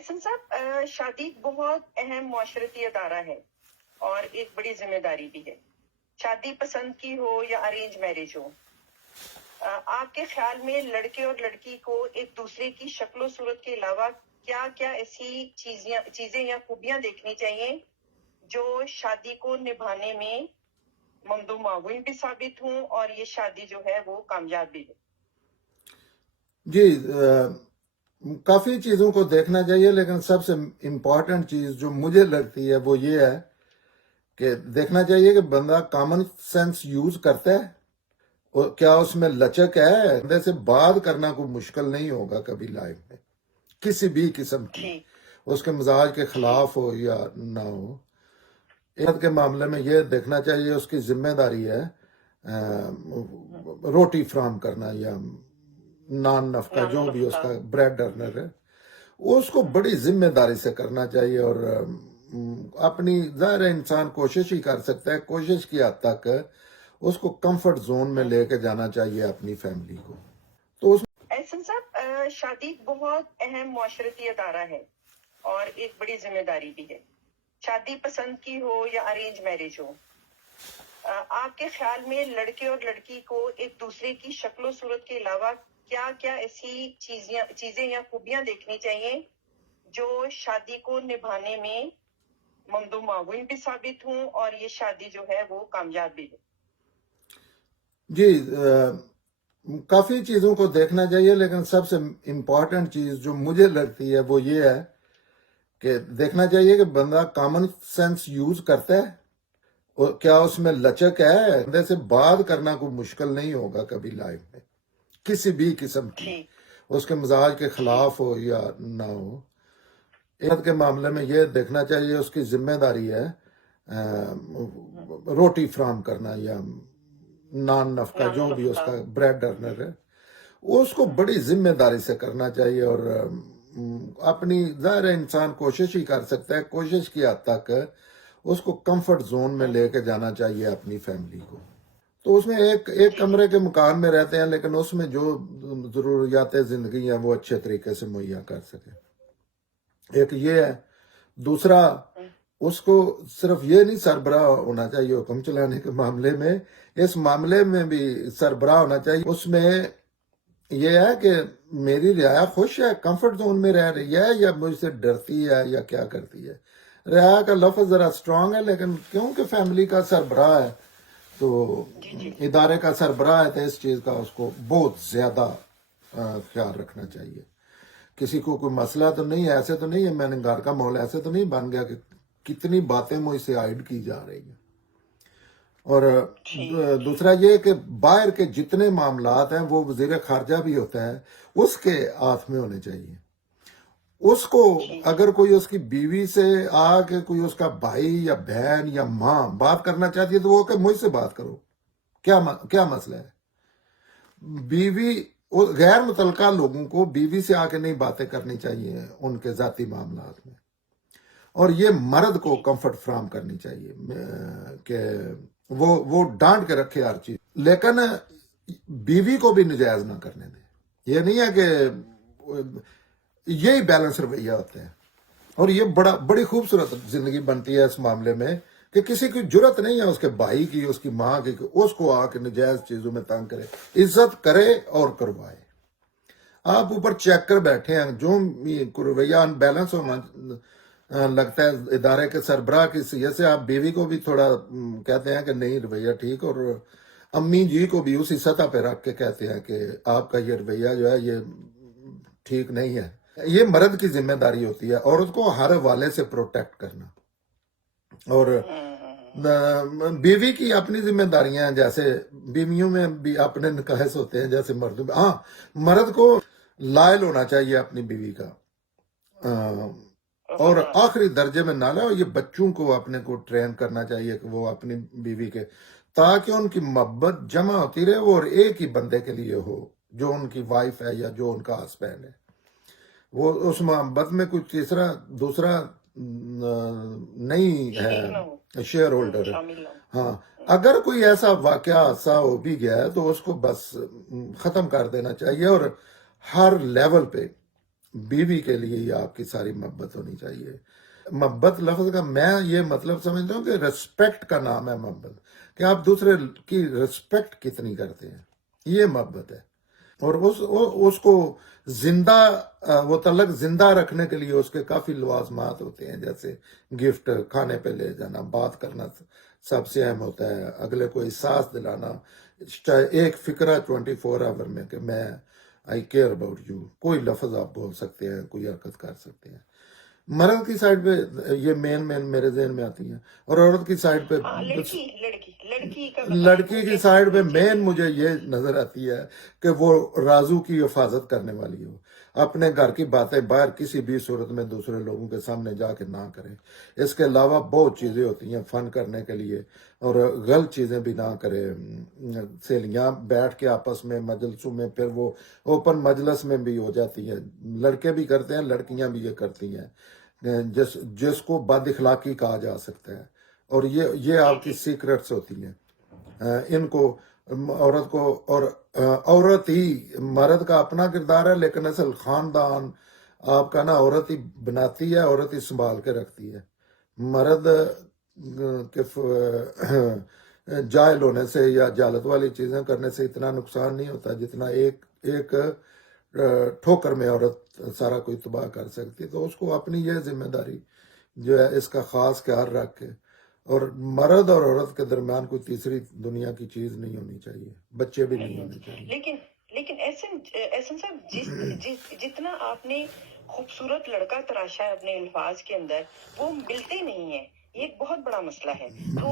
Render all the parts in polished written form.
احسن صاحب، شادی بہت اہم معاشرتی ادارہ ہے اور ایک بڑی ذمہ داری بھی ہے. شادی پسند کی ہو یا ارینج میرج ہو، آپ کے خیال میں لڑکے اور لڑکی کو ایک دوسرے کی شکل و صورت کے علاوہ کیا کیا ایسی چیزیں یا خوبیاں دیکھنی چاہیے جو شادی کو نبھانے میں ممدو معاون بھی ثابت ہوں اور یہ شادی جو ہے وہ کامیاب بھی ہو؟ جی، کافی چیزوں کو دیکھنا چاہیے، لیکن سب سے امپورٹنٹ چیز جو مجھے لگتی ہے وہ یہ ہے کہ دیکھنا چاہیے کہ بندہ کامن سینس یوز کرتا ہے، اور کیا اس میں لچک ہے. بندے سے بات کرنا کوئی مشکل نہیں ہوگا کبھی لائف میں، کسی بھی قسم کی، ٹھیک اس کے مزاج کے ٹھیک خلاف ہو یا نہ ہو. عزت کے معاملے میں یہ دیکھنا چاہیے اس کی ذمہ داری ہے روٹی فراہم کرنا یا نان نفقہ نان جو بھی اس نفقہ. کا بریڈ ارنر ہے، اس کو بڑی ذمہ داری سے کرنا چاہیے. اور اپنی ظاہر ہے انسان کوشش ہی کر سکتا ہے، کوشش کی حد تک اس کو کمفرٹ زون میں لے کے جانا چاہیے اپنی فیملی کو. تو اس احسن صاحب، شادی بہت اہم معاشرتی ادارہ ہے اور ایک بڑی ذمہ داری بھی ہے. شادی پسند کی ہو یا ارینج میرج ہو، آپ کے خیال میں لڑکے اور لڑکی کو ایک دوسرے کی شکل و صورت کے علاوہ کیا کیا ایسی چیزیں یا خوبیاں دیکھنی چاہیے جو شادی کو نبھانے میں ممدو معاون بھی ثابت ہوں اور یہ شادی جو ہے وہ کامیاب بھی ہو؟ جی، کافی چیزوں کو دیکھنا چاہیے، لیکن سب سے امپورٹنٹ چیز جو مجھے لگتی ہے وہ یہ ہے کہ دیکھنا چاہیے کہ بندہ کامن سینس یوز کرتا ہے، اور کیا اس میں لچک ہے. بندے سے بات کرنا کوئی مشکل نہیں ہوگا کبھی لائف میں، کسی بھی قسم کی، ٹھیک اس کے مزاج کے ٹھیک خلاف ہو یا نہ ہو. عزت کے معاملے میں یہ دیکھنا چاہیے اس کی ذمہ داری ہے روٹی فراہم کرنا یا نان نفقہ نان جو بھی اس نفقہ. کا بریڈ ارنر ہے، اس کو بڑی ذمہ داری سے کرنا چاہیے. اور اپنی ظاہر ہے انسان کوشش ہی کر سکتا ہے، کوشش کی حد تک اس کو کمفرٹ زون میں لے کے جانا چاہیے اپنی فیملی کو. تو اس میں ایک جی جی کمرے کے مکان میں رہتے ہیں، لیکن اس میں جو ضروریات زندگی ہیں وہ اچھے طریقے سے مہیا کر سکے. ایک یہ ہے. دوسرا، اس کو صرف یہ نہیں سربراہ ہونا چاہیے حکم چلانے کے معاملے میں، اس معاملے میں بھی سربراہ ہونا چاہیے. اس میں یہ ہے کہ میری رعایا خوش ہے، کمفرٹ زون میں رہ رہی ہے یا مجھ سے ڈرتی ہے یا کیا کرتی ہے. رعایا کا لفظ ذرا سٹرونگ ہے، لیکن کیونکہ فیملی کا سربراہ ہے تو جی جی ادارے کا سربراہ ہے، تو اس چیز کا اس کو بہت زیادہ خیال رکھنا چاہیے. کسی کو کوئی مسئلہ تو نہیں ہے، ایسے تو نہیں ہے میں نے گھر کا ماحول ایسے تو نہیں بن گیا کہ کتنی باتیں مجھ سے ہائڈ کی جا رہی ہیں. اور ٹھیک دوسرا یہ کہ باہر کے جتنے معاملات ہیں وہ وزیر خارجہ بھی ہوتا ہے، اس کے ہاتھ میں ہونے چاہیے. اس کو ٹھیک اگر کوئی اس کی بیوی سے آ کے کوئی اس کا بھائی یا بہن یا ماں بات کرنا چاہتی ہے تو وہ کہ مجھ سے بات کرو، کیا مسئلہ ہے. بیوی غیر متعلقہ لوگوں کو بیوی سے آ کے نہیں باتیں کرنی چاہیے ان کے ذاتی معاملات میں. اور یہ مرد کو کمفرٹ فراہم کرنی چاہیے کہ وہ ڈانٹ کے رکھے ہر چیز، لیکن بیوی کو بھی نجائز نہ کرنے دے. یہ نہیں ہے کہ یہی بیلنس رویہ ہوتا ہے. اور یہ بڑی خوبصورت زندگی بنتی ہے اس معاملے میں کہ کسی کی جرت نہیں ہے اس کے بھائی کی، اس کی ماں کی، کہ اس کو آ کے نجائز چیزوں میں تنگ کرے. عزت کرے اور کروائے. آپ اوپر چیک کر بیٹھے ہیں، جو رویہ ان بیلنس ہونا لگتا ہے ادارے کے سربراہ کی حیثیت سے، آپ بیوی کو بھی تھوڑا کہتے ہیں کہ نہیں رویہ ٹھیک، اور امی جی کو بھی اسی سطح پہ رکھ کے کہتے ہیں کہ آپ کا یہ رویہ جو ہے یہ ٹھیک نہیں ہے. یہ مرد کی ذمہ داری ہوتی ہے عورت کو ہر حوالے سے پروٹیکٹ کرنا. اور بیوی کی اپنی ذمہ داریاں ہیں، جیسے بیویوں میں بھی اپنے نقائص ہوتے ہیں جیسے مردوں میں. ہاں، مرد کو لائل ہونا چاہیے اپنی بیوی کا، اور آخری درجے میں نہ لائے. یہ بچوں کو اپنے کو ٹرین کرنا چاہیے کہ وہ اپنی بیوی کے، تاکہ ان کی محبت جمع ہوتی رہے وہ، اور ایک ہی بندے کے لیے ہو جو ان کی وائف ہے یا جو ان کا ہسبینڈ ہے. وہ اس محبت میں کوئی دوسرا نہیں شریک نہ ہو، ہے، شیئر ہولڈر. شامل نہ ہو. ہاں، اگر کوئی ایسا واقعہ حادثہ ہو بھی گیا ہے تو اس کو بس ختم کر دینا چاہیے. اور ہر لیول پہ بیوی کے لیے ہی آپ کی ساری محبت ہونی چاہیے. محبت لفظ کا میں یہ مطلب سمجھتا ہوں کہ ریسپیکٹ کا نام ہے محبت, کہ آپ دوسرے کی ریسپیکٹ کتنی کرتے ہیں, یہ محبت ہے. اور اس کو زندہ, وہ تعلق زندہ رکھنے کے لیے اس کے کافی لوازمات ہوتے ہیں, جیسے گفٹ, کھانے پہ لے جانا, بات کرنا سب سے اہم ہوتا ہے, اگلے کو احساس دلانا, چاہے ایک فکرہ 24 آور میں کہ میں آئی کیئر اباؤٹ یو. کوئی لفظ آپ بول سکتے ہیں, کوئی حرکت کر سکتے ہیں. مرد کی سائڈ پہ یہ مین میرے ذہن میں آتی ہیں, اور عورت کی سائڈ پہ, ہاں لڑکی کا بتائیں لڑکی وہ کی کیسے سائڈ پہ ہونی مین چاہیے. مجھے یہ نظر آتی ہے کہ وہ رازو کی حفاظت کرنے والی ہو, اپنے گھر کی باتیں باہر کسی بھی صورت میں دوسرے لوگوں کے سامنے جا کے نہ کرے. اس کے علاوہ بہت چیزیں ہوتی ہیں فن کرنے کے لیے, اور غلط چیزیں بھی نہ کرے. سہیلیاں بیٹھ کے آپس میں مجلسوں میں, پھر وہ اوپن مجلس میں بھی ہو جاتی ہے, لڑکے بھی کرتے ہیں, لڑکیاں بھی یہ کرتی ہیں, جس کو بد اخلاقی کہا جا سکتا ہے. اور یہ آپ کی سیکرٹس ہوتی ہیں. ان کو, عورت کو, اور عورت ہی, مرد کا اپنا کردار ہے, لیکن اصل خاندان آپ کا نا عورت ہی بناتی ہے, عورت ہی سنبھال کے رکھتی ہے. مرد کے جاہل ہونے سے یا جہالت والی چیزیں کرنے سے اتنا نقصان نہیں ہوتا جتنا ایک ٹھوکر میں عورت سارا کوئی تباہ کر سکتی. تو اس کو اپنی یہ ذمہ داری جو ہے اس کا خاص خیال رکھ کے, اور مرد اور عورت کے درمیان کوئی تیسری دنیا کی چیز نہیں ہونی چاہیے, بچے بھی نہیں ہونے چاہیے. لیکن احسن صاحب, جتنا آپ نے خوبصورت لڑکا تراشا ہے اپنے الفاظ کے اندر, وہ ملتے نہیں ہیں. یہ ایک بہت بڑا مسئلہ ہے. تو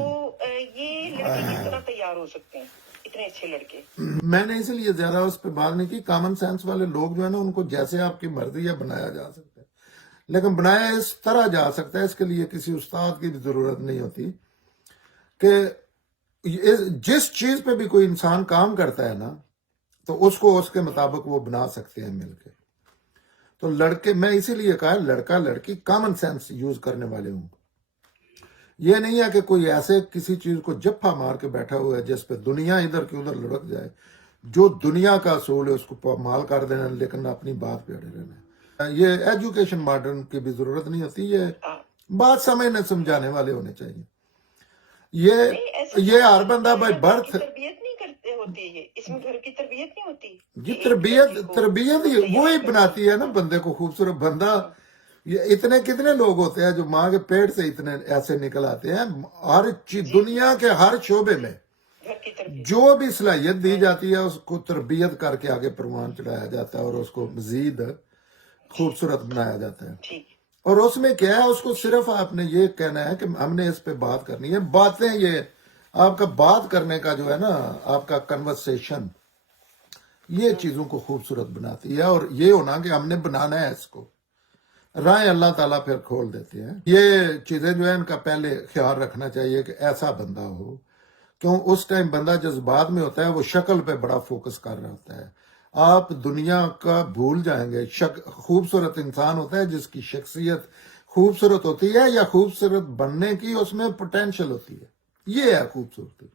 یہ لڑکے کس طرح تیار ہو سکتے ہیں, اتنے اچھے لڑکے؟ میں نے اسی لیے زیادہ اس پہ بات نہیں کی. کامن سینس والے لوگ جو ہے نا, ان کو جیسے آپ کی مرضی ہے بنایا جا سکتا ہے, لیکن بنایا اس طرح جا سکتا ہے, اس کے لیے کسی استاد کی بھی ضرورت نہیں ہوتی. کہ جس چیز پہ بھی کوئی انسان کام کرتا ہے نا, تو اس کو اس کے مطابق وہ بنا سکتے ہیں مل کے. تو لڑکے, میں اسی لیے کہا لڑکا لڑکی کامن سینس یوز کرنے والے ہوں. یہ نہیں ہے کہ کوئی ایسے کسی چیز کو جپا مار کے بیٹھا ہوا ہے جس پہ دنیا ادھر کی ادھر لڑک جائے. جو دنیا کا اصول ہے اس کو مال کر دینا, لیکن اپنی بات پہ اڑے رہنا. یہ ایجوکیشن ماڈرن کی بھی ضرورت نہیں ہوتی, یہ بات سمجھنے سمجھانے والے ہونے چاہیے. یہ ہر بندہ بائی برتھ, تربیت نہیں کرتے ہوتی ہے اس میں, گھر کی تربیت نہیں ہوتی. یہ تربیت ہی وہی بناتی ہے نا بندے کو خوبصورت. بندہ, یہ اتنے کتنے لوگ ہوتے ہیں جو ماں کے پیٹ سے اتنے ایسے نکل آتے ہیں, ہر دنیا کے ہر شعبے میں جو بھی صلاحیت دی جاتی ہے اس کو تربیت کر کے آگے پروان چڑھایا جاتا ہے, اور اس کو مزید خوبصورت بنایا جاتا ہے. اور اس میں کیا ہے, اس کو صرف آپ نے یہ کہنا ہے کہ ہم نے اس پہ بات کرنی ہے. باتیں, یہ آپ کا بات کرنے کا جو ہے نا, آپ کا کنورسیشن, یہ چیزوں کو خوبصورت بناتی ہے. اور یہ ہونا کہ ہم نے بنانا ہے اس کو, راہیں اللہ تعالیٰ پھر کھول دیتے ہیں. یہ چیزیں جو ہے ان کا پہلے خیال رکھنا چاہیے کہ ایسا بندہ ہو, کیوں اس ٹائم بندہ جذبات میں ہوتا ہے, وہ شکل پہ بڑا فوکس کر رہا ہوتا ہے. آپ دنیا کا بھول جائیں گے. خوبصورت انسان ہوتا ہے جس کی شخصیت خوبصورت ہوتی ہے, یا خوبصورت بننے کی اس میں پوٹینشل ہوتی ہے. یہ ہے خوبصورتی.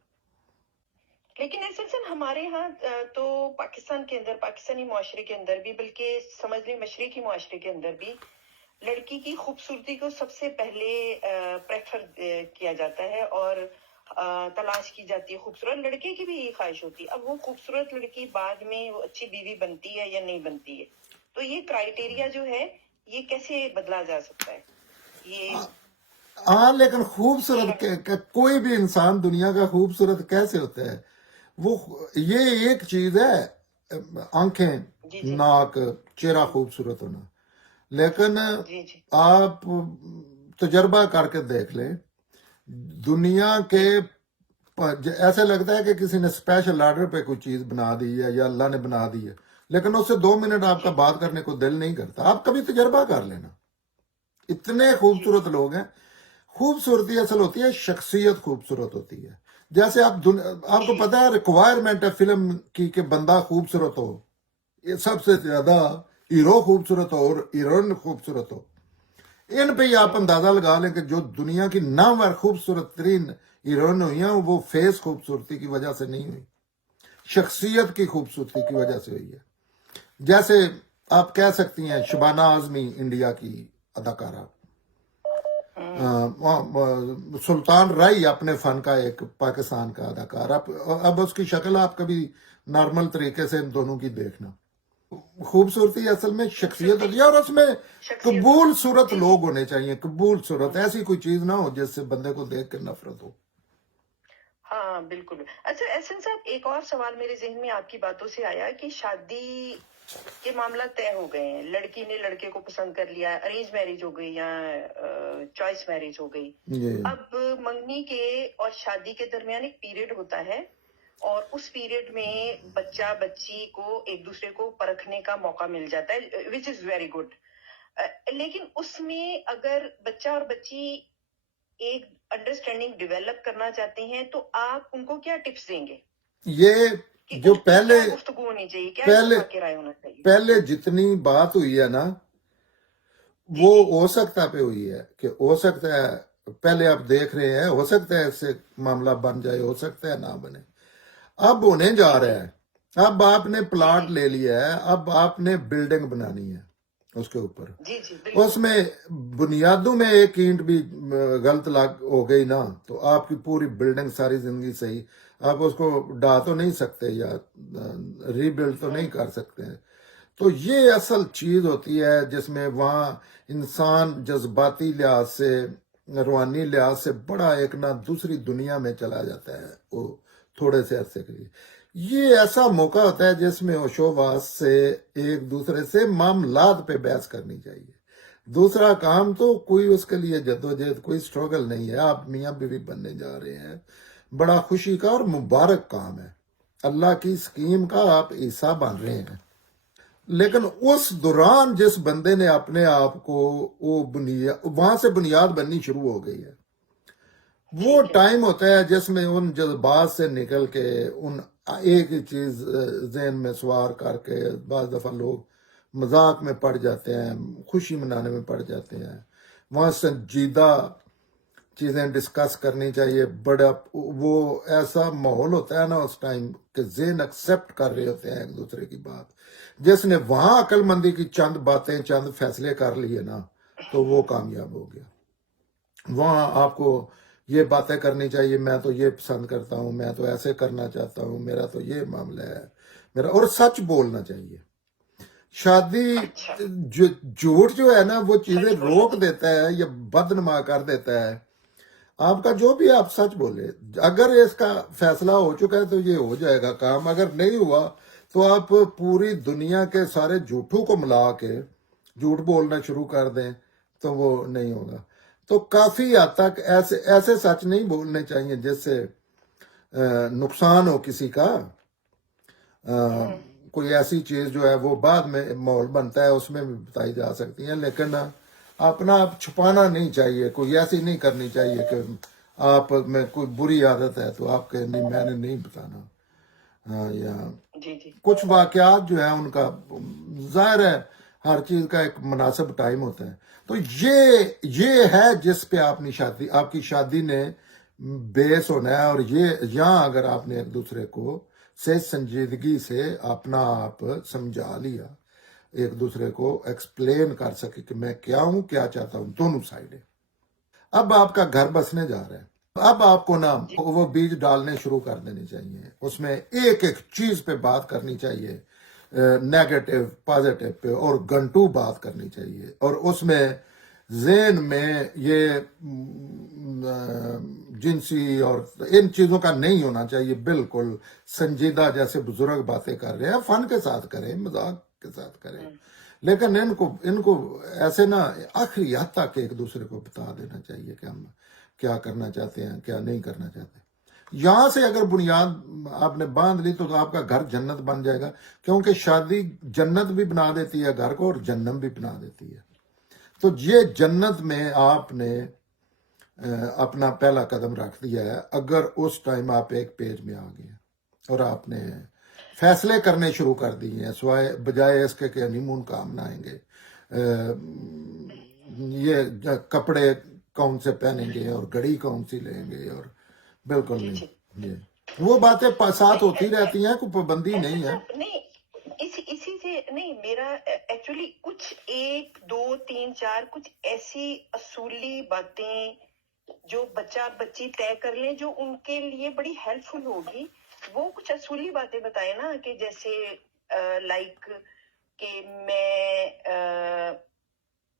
لیکن ایسا ہمارے ہاں تو پاکستان کے اندر, پاکستانی معاشرے کے اندر بھی, بلکہ سمجھ لیں مشرقی معاشرے کے اندر بھی, لڑکی کی خوبصورتی کو سب سے پہلے پریفر کیا جاتا ہے, اور تلاش کی جاتی ہے. خوبصورت لڑکے کی بھی یہی خواہش ہوتی ہے. اب وہ خوبصورت لڑکی بعد میں وہ اچھی بیوی بنتی ہے یا نہیں بنتی ہے, تو یہ کرائیٹیریا جو ہے یہ کیسے بدلا جا سکتا ہے؟ یہ ہاں, لیکن خوبصورت کوئی بھی انسان دنیا کا خوبصورت کیسے ہوتا ہے؟ وہ یہ ایک چیز ہے, آنکھیں, ناک, چہرہ خوبصورت ہونا, لیکن آپ تجربہ کر کے دیکھ لیں, دنیا کے ایسے لگتا ہے کہ کسی نے اسپیشل آرڈر پہ کوئی چیز بنا دی ہے یا اللہ نے بنا دی ہے, لیکن اس سے 2 منٹ آپ کا بات کرنے کو دل نہیں کرتا. آپ کبھی تجربہ کر لینا, اتنے خوبصورت لوگ ہیں. خوبصورتی اصل ہوتی ہے شخصیت خوبصورت ہوتی ہے. جیسے آپ کو پتا ہے ریکوائرمنٹ ہے فلم کی کہ بندہ خوبصورت ہو, یہ سب سے زیادہ ہیرو خوبصورت ہو اور ہیروئن خوبصورت ہو. ان پہ ہی آپ اندازہ لگا لیں کہ جو دنیا کی نامور خوبصورت ترین ہیروئن ہوئی ہیں وہ فیس خوبصورتی کی وجہ سے نہیں ہوئی, شخصیت کی خوبصورتی کی وجہ سے ہوئی ہے. جیسے آپ کہہ سکتی ہیں شبانہ اعظمی انڈیا کی اداکارہ، سلطان رائی اپنے فن کا ایک پاکستان کا اداکار، اب اس کی شکل آپ کبھی نارمل طریقے سے ان دونوں کی دیکھنا، خوبصورتی اصل میں شخصیت ہوتی ہے، اور اس میں شخصیت قبول صورت لوگ ہونے چاہیے، قبول صورت، ایسی کوئی چیز نہ ہو جس سے بندے کو دیکھ کے نفرت ہو۔ ہاں بالکل۔ اچھا احسن صاحب، ایک اور سوال میرے ذہن میں آپ کی باتوں سے آیا کہ شادی کے معاملات طے ہو گئے ہیں، لڑکی نے لڑکے کو پسند کر لیا، ارینج میرج ہو گئی یا چوائس میرج ہو گئی، یہ اب منگنی کے اور شادی کے درمیان ایک پیریڈ ہوتا ہے، اور اس پیریڈ میں بچہ بچی کو ایک دوسرے کو پرکھنے کا موقع مل جاتا ہے، وچ از ویری گڈ۔ لیکن اس میں اگر بچہ اور بچی ایک انڈرسٹینڈنگ ڈیولپ کرنا چاہتے ہیں تو آپ ان کو کیا ٹپس دیں گے یہ کہ جو ان کی پہلے کیا گفتگو ہونی چاہیے، کیا پہلے اتفاق رائے ہونا چاہیے؟ پہلے جتنی بات ہوئی ہے نا، جی وہ جی ہو سکتا پہ ہوئی ہے کہ ہو سکتا ہے پہلے آپ دیکھ رہے ہیں، ہو سکتا ہے اس سے معاملہ بن جائے، ہو سکتا ہے نہ بنے، اب ہونے جا جی رہا جی ہے۔ اب آپ نے جی پلاٹ جی لے لیا ہے، اب آپ نے بلڈنگ بنانی ہے اس کے اوپر، جی جی اس بالکل۔ میں بنیادوں میں ایک اینٹ بھی غلط لگ ہو گئی نا، تو آپ کی پوری بلڈنگ ساری زندگی صحیح، آپ اس کو ڈھا تو نہیں سکتے یا ری بلڈ تو نہیں کر سکتے۔ تو یہ اصل چیز ہوتی ہے جس میں وہاں انسان جذباتی لحاظ سے، روحانی لحاظ سے بڑا ایک نہ دوسری دنیا میں چلا جاتا ہے وہ تھوڑے سے عرصے کے لیے۔ یہ ایسا موقع ہوتا ہے جس میں ہوشوواس سے ایک دوسرے سے معاملات پہ بحث کرنی چاہیے۔ دوسرا کام تو کوئی اس کے لیے جدوجہد، کوئی سٹرگل نہیں ہے، آپ میاں بیوی بننے جا رہے ہیں، بڑا خوشی کا اور مبارک کام ہے، اللہ کی اسکیم کا آپ حصہ بن رہے ہیں۔ لیکن اس دوران جس بندے نے اپنے آپ کو وہاں سے بنیاد بننی شروع ہو گئی ہے، وہ ٹھیک ہے۔ ٹائم ہوتا ہے جس میں ان جذبات سے نکل کے ان ایک ہی چیز ذہن میں سوار کر کے بعض دفعہ لوگ مذاق میں پڑ جاتے ہیں، خوشی منانے میں پڑ جاتے ہیں، وہاں سنجیدہ چیزیں ڈسکس کرنی چاہیے، بڑا وہ ایسا ماحول ہوتا ہے نا اس ٹائم کہ ذہن ایکسیپٹ کر رہے ہوتے ہیں ایک دوسرے کی بات، جس نے وہاں عقل مندی کی چند باتیں، چند فیصلے کر لیے نا، تو وہ کامیاب ہو گیا۔ وہاں آپ کو یہ باتیں کرنی چاہیے، میں تو یہ پسند کرتا ہوں، میں تو ایسے کرنا چاہتا ہوں، میرا تو یہ معاملہ ہے میرا، اور سچ بولنا چاہیے۔ شادی اچھا، جھوٹ جو ہے نا وہ چیزیں سچ بولنا روک دیتا ہے یا بدنما کر دیتا ہے۔ آپ کا جو بھی آپ سچ بولے، اگر اس کا فیصلہ ہو چکا ہے تو یہ ہو جائے گا کام، اگر نہیں ہوا تو آپ پوری دنیا کے سارے جھوٹوں کو ملا کے جھوٹ بولنا شروع کر دیں تو وہ نہیں ہوگا۔ تو کافی حد تک ایسے سچ نہیں بولنے چاہیے جس سے نقصان ہو کسی کا، کوئی ایسی چیز جو ہے وہ بعد میں ماحول بنتا ہے اس میں بھی بتائی جا سکتی ہیں، لیکن اپنا آپ چھپانا نہیں چاہیے، کوئی ایسی نہیں کرنی چاہیے کہ آپ میں کوئی بری عادت ہے تو آپ کے نہیں، میں نے نہیں بتانا، یا جی جی کچھ واقعات جو ہیں ان کا ظاہر ہے ہر چیز کا ایک مناسب ٹائم ہوتا ہے۔ تو یہ ہے جس پہ آپ کی شادی نے بیس ہونا ہے، اور یہاں اگر آپ نے ایک دوسرے کو سے سنجیدگی سے اپنا آپ سمجھا لیا، ایک دوسرے کو ایکسپلین کر سکے کہ میں کیا ہوں، کیا چاہتا ہوں، دونوں سائڈیں، اب آپ کا گھر بسنے جا رہا ہے، اب آپ کو نا جی وہ بیج ڈالنے شروع کر دینے چاہیے، اس میں ایک ایک چیز پہ بات کرنی چاہیے، نیگیٹو پازیٹو پہ، اور گھنٹوں بات کرنی چاہیے، اور اس میں ذہن میں یہ جنسی اور ان چیزوں کا نہیں ہونا چاہیے، بالکل سنجیدہ جیسے بزرگ باتیں کر رہے ہیں، فن کے ساتھ کریں، مذاق کے ساتھ کریں، لیکن ان کو ایسے نا آخری حد تک ایک دوسرے کو بتا دینا چاہیے کہ ہم کیا کرنا چاہتے ہیں، کیا نہیں کرنا چاہتے۔ یہاں سے اگر بنیاد آپ نے باندھ لی تو آپ کا گھر جنت بن جائے گا، کیونکہ شادی جنت بھی بنا دیتی ہے گھر کو، اور جہنم بھی بنا دیتی ہے۔ تو یہ جنت میں آپ نے اپنا پہلا قدم رکھ دیا ہے، اگر اس ٹائم آپ ایک پیج میں آ گئے اور آپ نے فیصلے کرنے شروع کر دیے ہیں، سوائے بجائے اس کے کہ ہنی مون کام نہ آئیں گے، یہ کپڑے کون سے پہنیں گے اور گھڑی کون سی لیں گے، اور بالکل جی جی نہیں، یہ وہ باتیں ساتھ نہیں ہوتی رہتی ہیں، کوئی پابندی نہیں احسن ہے۔ صاحب، نہیں اسی سے نہیں میرا ایکچولی کچھ 1 2 3 4 کچھ ایسی اصولی باتیں جو بچہ بچی طے کر لیں جو ان کے لیے بڑی ہیلپ فل ہوگی. وہ کچھ اصولی باتیں بتائیں نا کہ جیسے لائک کہ میں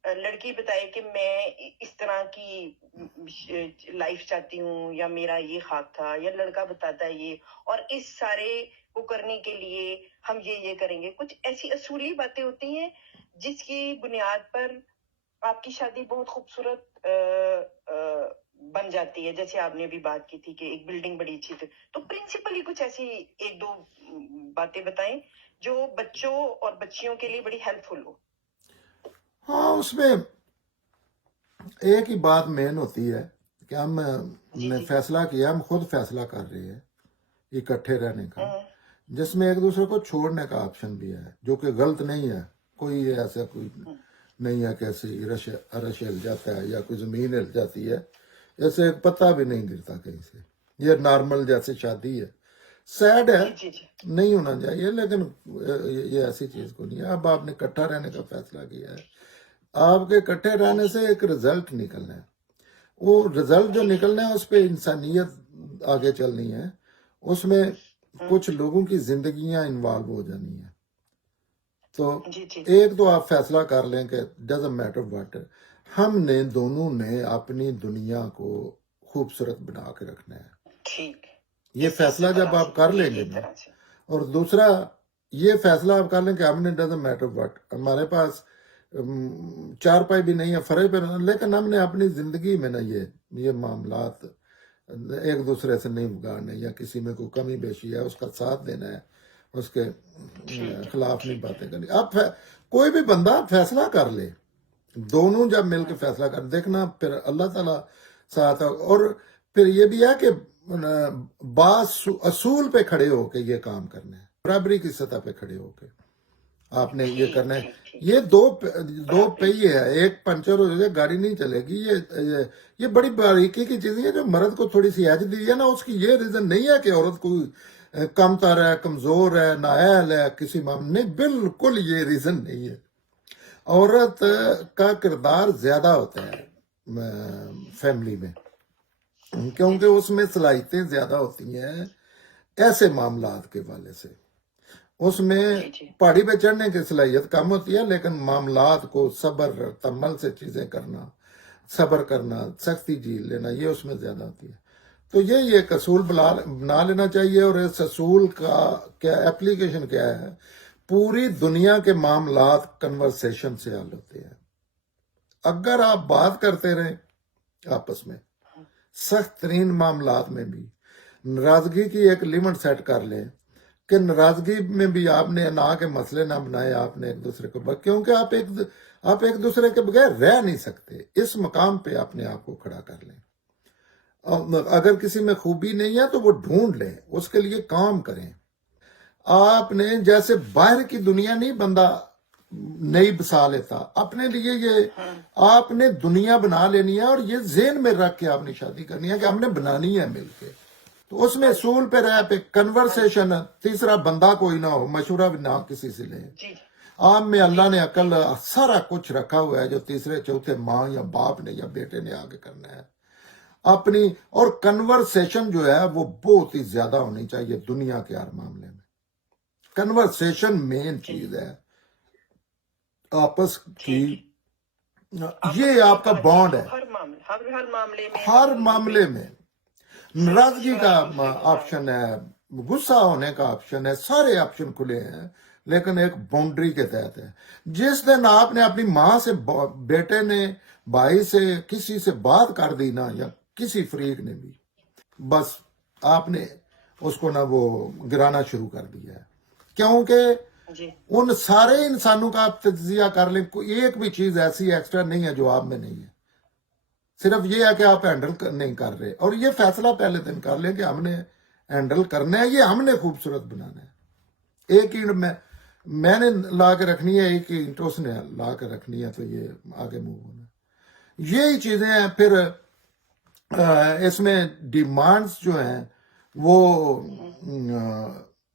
لڑکی بتائے کہ میں اس طرح کی لائف چاہتی ہوں یا میرا یہ خواب تھا, یا لڑکا بتاتا ہے یہ, اور اس سارے کو کرنے کے لیے ہم یہ کریں گے. کچھ ایسی اصولی باتیں ہوتی ہیں جس کی بنیاد پر آپ کی شادی بہت خوبصورت بن جاتی ہے. جیسے آپ نے بھی بات کی تھی کہ ایک بلڈنگ بڑی اچھی تھی, تو پرنسپلی کچھ ایسی 1 2 باتیں بتائیں جو بچوں اور بچیوں کے لیے بڑی ہیلپ فل ہو. ہاں اس میں ایک ہی بات مین ہوتی ہے کہ ہم جی نے جی. فیصلہ کیا, ہم خود فیصلہ کر رہے ہیں اکٹھے رہنے کا, ہاں جس میں ایک دوسرے کو چھوڑنے کا آپشن بھی ہے, جو کہ غلط نہیں ہے. کوئی ایسا کوئی نہیں ہے کہ ایسے عرش ہل جاتا ہے یا کوئی زمین ہل جاتی ہے, ایسے پتہ بھی نہیں گرتا کہیں سے. یہ نارمل جیسے شادی ہے, سیڈ ہے, جی جی جی. نہیں ہونا چاہیے, لیکن یہ ایسی چیز کو نہیں ہے. اب آپ نے اکٹھا رہنے کا فیصلہ کیا ہے, آپ کے اکٹھے رہنے سے ایک رزلٹ نکلنا ہے. وہ رزلٹ جو نکلنا ہے اس پہ انسانیت آگے چلنی ہے, اس میں کچھ لوگوں کی زندگیاں انوالو ہو جانی ہیں. تو جی جی. ایک تو آپ فیصلہ کر لیں کہ ڈزنٹ میٹر واٹ, ہم نے دونوں نے اپنی دنیا کو خوبصورت بنا کے رکھنا ہے. ٹھیک. یہ فیصلہ جب آپ کر لیں گے نا, اور دوسرا یہ فیصلہ آپ کر لیں کہ ہم نے ڈزنٹ میٹر واٹ, ہمارے پاس 4 پائی بھی نہیں ہے فرے پہ, لیکن ہم نے اپنی زندگی میں نا یہ معاملات ایک دوسرے سے نہیں بگاڑنے, یا کسی میں کوئی کمی بیشی ہے اس کا ساتھ دینا ہے, اس کے خلاف نہیں باتیں کرنی. اب کوئی بھی بندہ فیصلہ کر لے, دونوں جب مل کے فیصلہ کر, دیکھنا پھر اللہ تعالیٰ ساتھ. اور پھر یہ بھی ہے کہ بعض اصول پہ کھڑے ہو کے یہ کام کرنا ہے, برابری کی سطح پہ کھڑے ہو کے آپ نے یہ کرنا ہے. یہ دو پہیے ہے, ایک پنچر ہو جائے گاڑی نہیں چلے گی. یہ بڑی باریکی کی چیزیں ہیں جو مرد کو تھوڑی سی ایج دی ہے نا, اس کی یہ ریزن نہیں ہے کہ عورت کو کم تر ہے, کمزور ہے, نااہل ہے کسی معاملے, نہیں, بالکل یہ ریزن نہیں ہے. عورت کا کردار زیادہ ہوتا ہے فیملی میں, کیونکہ اس میں صلاحیتیں زیادہ ہوتی ہیں ایسے معاملات کے والے سے. اس میں پہاڑی پہ چڑھنے کی صلاحیت کم ہوتی ہے, لیکن معاملات کو صبر تحمل سے چیزیں کرنا, صبر کرنا, سختی جھیل لینا, یہ اس میں زیادہ ہوتی ہے. تو یہ ایک اصول بنا لینا چاہیے. اور اس اصول کا کیا اپلیکیشن کیا ہے, پوری دنیا کے معاملات کنورسیشن سے حل ہوتے ہیں. اگر آپ بات کرتے رہیں آپس میں, سخت ترین معاملات میں بھی ناراضگی کی ایک لمٹ سیٹ کر لیں کہ ناراضگی میں بھی آپ نے نہ کے مسئلے نہ بنائے آپ نے ایک دوسرے کو, کیونکہ آپ ایک دوسرے کے بغیر رہ نہیں سکتے. اس مقام پہ اپنے آپ کو کھڑا کر لیں. اگر کسی میں خوبی نہیں ہے تو وہ ڈھونڈ لیں, اس کے لیے کام کریں. آپ نے جیسے باہر کی دنیا نہیں بندہ نہیں بسا لیتا, اپنے لیے یہ آپ نے دنیا بنا لینی ہے, اور یہ ذہن میں رکھ کے آپ نے شادی کرنی ہے کہ ہم نے بنانی ہے مل کے. تو اس میں اصول پہ رہ پہ کنورسیشن, تیسرا بندہ کوئی نہ ہو, مشورہ بھی نہ کسی سے لیں. آپ میں اللہ نے عقل سارا کچھ رکھا ہوا ہے جو تیسرے چوتھے ماں یا باپ نے یا بیٹے نے آگے کرنا ہے اپنی. اور کنورسیشن جو ہے وہ بہت ہی زیادہ ہونی چاہیے دنیا کے ہر معاملے میں. کنورسیشن مین چیز ہے آپس کی, یہ آپ کا بانڈ ہے ہر معاملے میں. ناراضگی کا آپشن ہے, غصہ ہونے کا آپشن ہے, سارے آپشن کھلے ہیں, لیکن ایک باؤنڈری کے تحت ہے. جس دن آپ نے اپنی ماں سے, بیٹے نے, بھائی سے, کسی سے بات کر دی نا, یا کسی فریق نے بھی, بس آپ نے اس کو نا وہ گرانا شروع کر دیا ہے. کیونکہ ان سارے انسانوں کا آپ تجزیہ کر لیں, کوئی ایک بھی چیز ایسی ایکسٹرا نہیں ہے جو آپ میں نہیں ہے. صرف یہ ہے کہ آپ ہینڈل نہیں کر رہے, اور یہ فیصلہ پہلے دن کر لیں کہ ہم نے ہینڈل کرنا ہے, یہ ہم نے خوبصورت بنانا ہے. ایک اینٹ میں نے لا کے رکھنی ہے, ایک اینٹ اس نے لا کے رکھنی ہے, تو یہ آگے موو ہونا ہے. یہی چیزیں ہیں. پھر اس میں ڈیمانڈز جو ہیں وہ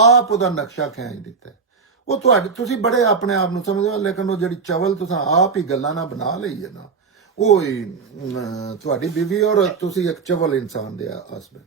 ਆਪ ਉਹਦਾ ਨਕਸ਼ਾ ਖਿੱਚ ਦਿੱਤਾ ਉਹ ਤੁਹਾਡੇ ਤੁਸੀਂ ਬੜੇ ਆਪਣੇ ਆਪ ਨੂੰ ਸਮਝਦੇ ਹੋ, ਲੇਕਿਨ ਉਹ ਜਿਹੜੀ ਚਵਲ ਤੁਸੀਂ ਆਪ ਹੀ ਗੱਲਾਂ ਨਾਲ ਬਣਾ ਲਈ ਹੈ ਨਾ, ਉਹ ਹੀ ਤੁਹਾਡੀ ਬੀਵੀ ਔਰ ਤੁਸੀਂ ਇੱਕ ਚਵਲ ਇਨਸਾਨ ਦੇ ਹਸਬੈਂਡ।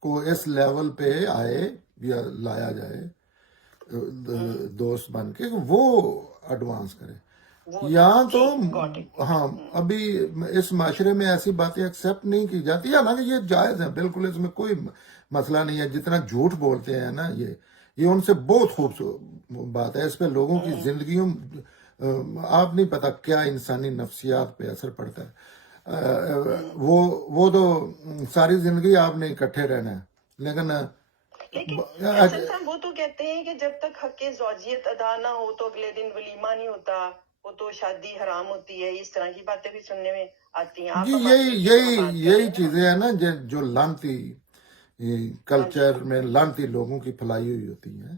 کو اس لیول پہ آئے یا لایا جائے دوست بن کے، وہ ایڈوانس کرے. یہاں تو ہاں ابھی اس معاشرے میں ایسی باتیں ایکسیپٹ نہیں کی جاتی. حالانکہ یہ جائز ہے بالکل، اس میں کوئی مسئلہ نہیں ہے. جتنا جھوٹ بولتے ہیں نا یہ ان سے بہت خوبصورت بات ہے. اس پہ لوگوں کی زندگیوں آپ نہیں پتا کیا انسانی نفسیات پہ اثر پڑتا ہے. وہ تو ساری زندگی آپ نے اکٹھے رہنا ہے، لیکن احسن صاحب وہ تو کہتے ہیں کہ جب تک حق زوجیت ادا نہ ہو تو اگلے دن ولیمہ نہیں ہوتا، وہ تو شادی حرام ہوتی ہے. اس طرح کی باتیں بھی سننے میں آتی ہیں. جی یہی چیزیں ہیں نا جو لانتی کلچر میں لانتی لوگوں کی پھیلائی ہوئی ہوتی ہیں.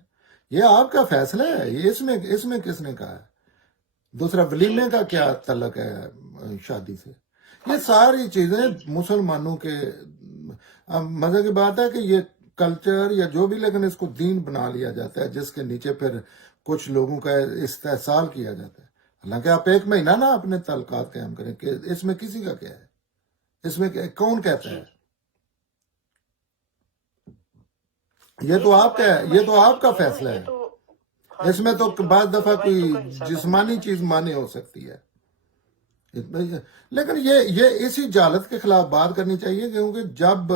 یہ آپ کا فیصلہ ہے، اس میں کس نے کہا ہے؟ دوسرا ولیمے کا کیا تعلق ہے شادی سے؟ یہ ساری چیزیں مسلمانوں کے مزے کی بات ہے کہ یہ کلچر یا جو بھی، لیکن اس کو دین بنا لیا جاتا ہے جس کے نیچے پھر کچھ لوگوں کا استحصال کیا جاتا ہے. حالانکہ آپ 1 مہینہ نا اپنے تعلقات قائم کریں کہ اس میں کسی کا کیا ہے، اس میں کون کہتا ہے؟ یہ تو آپ کا فیصلہ ہے. اس میں تو بعض دفعہ کوئی جسمانی چیز مانے ہو سکتی ہے، لیکن یہ اسی جہالت کے خلاف بات کرنی چاہیے. کیونکہ جب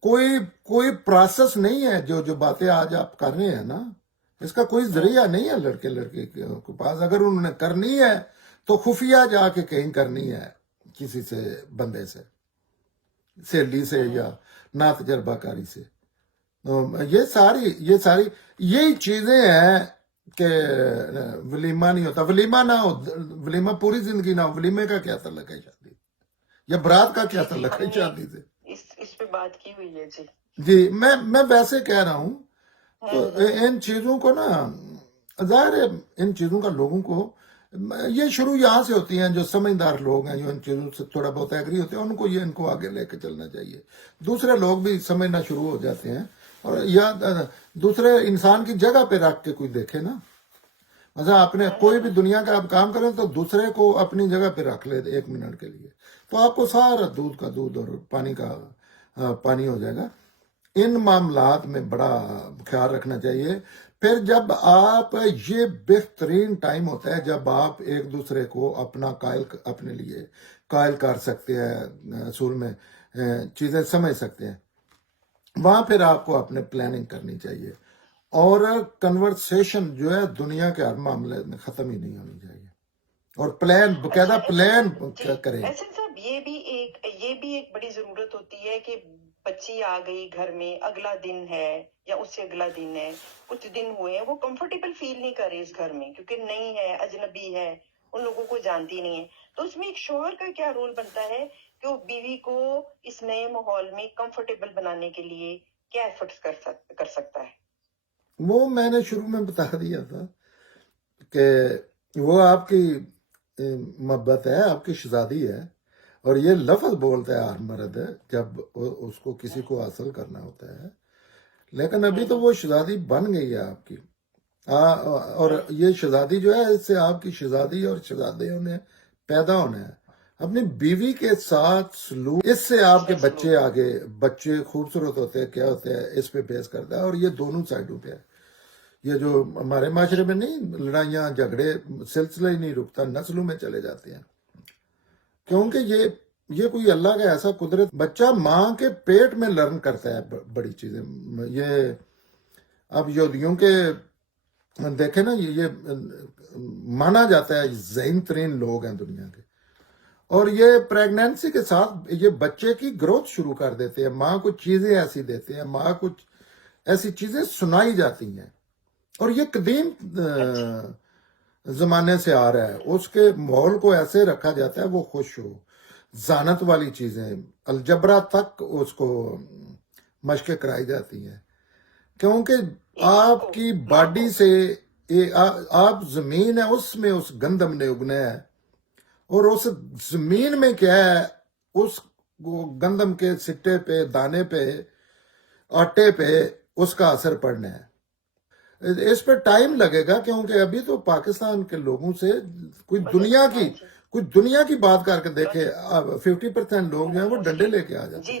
کوئی پروسیس نہیں ہے، جو باتیں آج آپ کر رہے ہیں نا، اس کا کوئی ذریعہ نہیں ہے لڑکے کے پاس. اگر انہوں نے کرنی ہے تو خفیہ جا کے کہیں کرنی ہے، کسی سے، بندے سے، سہیلی سے یا نا تجربہ کاری سے. یہ ساری یہی چیزیں ہیں کہ ولیمہ نہیں ہوتا. ولیمہ نہ ہو، ولیمہ پوری زندگی نہ ہو، ولیمے کا کیا تعلق ہے شادی، یا برات کا کیا تعلق ہے شادی سے؟ اس پہ بات کی ہوئی ہے. جی میں ویسے کہہ رہا ہوں. تو ان چیزوں کو نا، ظاہر ہے ان چیزوں کا لوگوں کو، یہ شروع یہاں سے ہوتی ہیں. جو سمجھدار لوگ ہیں، جو ان چیزوں سے تھوڑا بہت ایگری ہوتے ہیں، ان کو آگے لے کے چلنا چاہیے. دوسرے لوگ بھی سمجھنا شروع ہو جاتے ہیں، اور یا دوسرے انسان کی جگہ پہ رکھ کے کوئی دیکھے نا. مثلا آپ نے کوئی بھی دنیا کا آپ کام کریں تو دوسرے کو اپنی جگہ پہ رکھ لے 1 منٹ کے لیے، تو آپ کو سارا دودھ کا دودھ اور پانی کا پانی ہو جائے گا. ان معاملات میں بڑا خیال رکھنا چاہیے. پھر جب آپ، یہ بہترین ٹائم ہوتا ہے جب آپ ایک دوسرے کو اپنے لیے قائل کر سکتے ہیں، اصول میں چیزیں سمجھ سکتے ہیں. وہاں پھر آپ کو اپنے پلاننگ کرنی چاہیے. اور کنورسیشن جو ہے دنیا کے ہر معاملے میں ختم ہی نہیں ہونی چاہیے، اور باقاعدہ پلان کریں. احسن صاحب یہ بھی ایک بڑی ضرورت ہوتی ہے کہ بچی آ گئی گھر میں، اگلا دن ہے یا اس سے اگلا دن ہے، کچھ دن ہوئے ہیں، وہ کمفرٹیبل فیل نہیں کر رہے اس گھر میں، کیونکہ نئی ہے، اجنبی ہے، ان لوگوں کو جانتی نہیں ہے. تو اس میں ایک شوہر کا کیا رول بنتا ہے کہ وہ بیوی کو اس نئے ماحول میں کمفرٹیبل بنانے کے لیے کیا ایفرٹس کر سکتا ہے؟ وہ میں نے شروع میں بتا دیا تھا کہ وہ آپ کی محبت ہے، آپ کی شہزادی ہے. اور یہ لفظ بولتا ہے ہر مرد ہے جب اس کو کسی کو حاصل کرنا ہوتا ہے. لیکن ابھی تو وہ شہزادی بن گئی ہے آپ کی، اور یہ شہزادی جو ہے، اس سے آپ کی شہزادی اور شہزادے پیدا ہونا ہے. اپنی بیوی کے ساتھ سلوک، اس سے آپ کے بچے خوبصورت ہوتے ہیں، کیا ہوتے ہیں، اس پہ بیس کرتا ہے. اور یہ دونوں سائڈوں پہ ہے. یہ جو ہمارے معاشرے میں نہیں، لڑائیاں جھگڑے سلسلہ ہی نہیں رکتا، نسلوں میں چلے جاتے ہیں. کیونکہ یہ کوئی اللہ کا ایسا قدرت، بچہ ماں کے پیٹ میں لرن کرتا ہے بڑی چیزیں. یہ اب یہودیوں کے دیکھیں نا، یہ مانا جاتا ہے ذہین ترین لوگ ہیں دنیا کے، اور یہ پریگنینسی کے ساتھ یہ بچے کی گروتھ شروع کر دیتے ہیں. ماں کو چیزیں ایسی دیتے ہیں، ماں کو ایسی چیزیں سنائی جاتی ہیں. اور یہ قدیم زمانے سے آ رہا ہے. اس کے ماحول کو ایسے رکھا جاتا ہے وہ خوش ہو. ذانت والی چیزیں، الجبرا تک اس کو مشقیں کرائی جاتی ہیں. کیونکہ آپ کی باڈی سے آپ زمین ہے، اس میں اس گندم نے اگنا ہے، اور اس زمین میں کیا ہے، اس گندم کے سٹے پہ، دانے پہ، آٹے پہ اس کا اثر پڑنا ہے. اس پہ ٹائم لگے گا، کیونکہ ابھی تو پاکستان کے لوگوں سے کوئی دنیا کی بات کر کے دیکھے، 50% لوگ جو ہیں وہ ڈنڈے لے کے آ جاتے ہیں.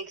1